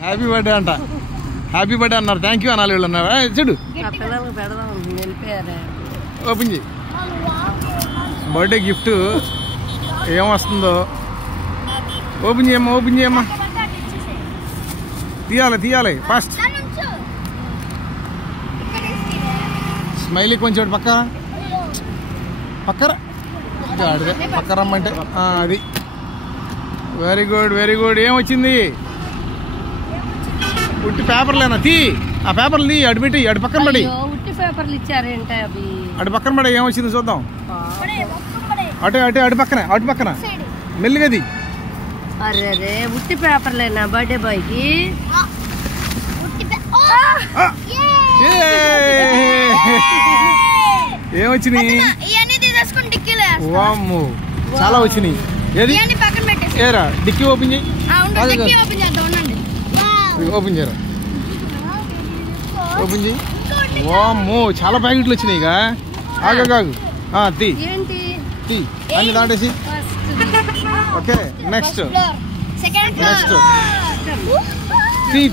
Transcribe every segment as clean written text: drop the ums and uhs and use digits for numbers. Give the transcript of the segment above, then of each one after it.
Happy birthday అంట. Happy birthday అన్నారు. Thank you అనాలి వీళ్ళు అన్నారు. చూడు ఓపెన్ చేయి. బర్త్డే గిఫ్ట్ ఏమొస్తుందో ఓపెన్ చేయమ్మా. ఓపెన్ చేయమ్మా. తీయాలి ఫస్ట్. స్మైలీ కొంచెం పక్కరా అడిదే పక్క రమ్మంటే అది. Very good. ఏమొచ్చింది? ఉట్టి పేపర్లేనా? ఆ పేపర్లు తీ. అటు పెట్టి అటు పక్కన పడి. అటు పక్కన పడి. ఏమొచ్చింది చూద్దాం. అటు పక్కన మెల్లిగది. అరే ఉట్టి పేపర్లేనా బర్త్డే బాయ్ కి? ఏమొచ్చినాయి? వామ్మో చాలా వచ్చినాయి. ఏది ఏరా డిక్కీ ఓపెన్ చేయి. ఓపెన్ చేయరా. ఓపెన్ చేయి. వామ్మో చాలా ప్యాకెట్లు వచ్చినాయి. ఇక ఆగు. తీ అన్ని దాటేసి. ఓకే నెక్స్ట్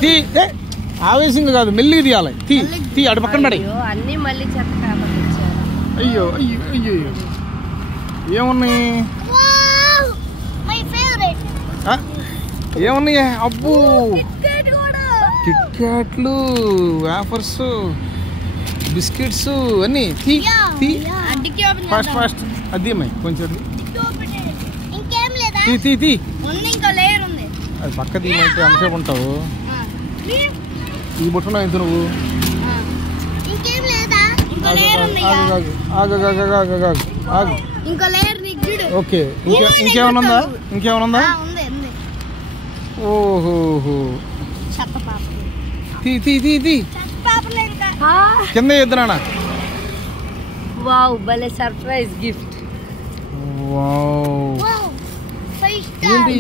తీ. ఆవేశంగా కాదు, మెల్లిగా తీయాలి. తీ అటు పక్కన పడి. అయ్యో ఏమున్నాయి? అబ్బో కిట్ క్యాట్లు, వేఫర్స్, బిస్కెట్స్ అన్నీ. ఫాస్ట్ అది అమ్మాయి కొంచెం తీ. అది పక్క తీయమంటే అంతసేపు ఉంటావు. ఈ బుట్టలో ఎంత నువ్వు? ఆగు. ఓకే ఇంకేమన్నా ఉందా? ఓహో తీ కింద ఎద్దునా. వావ్ భలే సర్ప్రైజ్ గిఫ్ట్. ఏంటి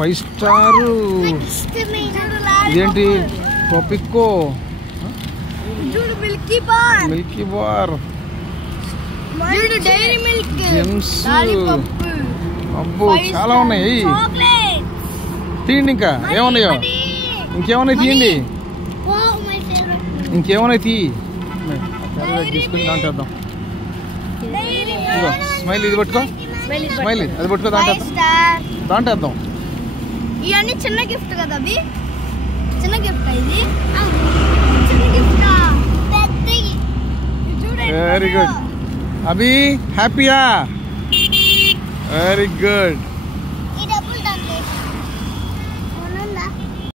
5 స్టార్? ఇదేంటి? పపిక్కో మిల్కీ బార్ జెమ్స్. అబ్బో చాలా ఉన్నాయి. తీయండి. ఇంకా ఏమన్నాయో? ఇంకేమన్నాయి తీయండి. ఇంకేమన్నాయి తీసుకుని దాంటేద్దాం. స్మైల్ ఇది పట్టుకో. స్మైల్ అది పట్టుకో. దాంటేద్దాం. ఇవన్నీ చిన్న గిఫ్ట్ కదా అవి. చిన్న గిఫ్ట్ ఇది. Very good. అభి హ్యాపీయా? Very good.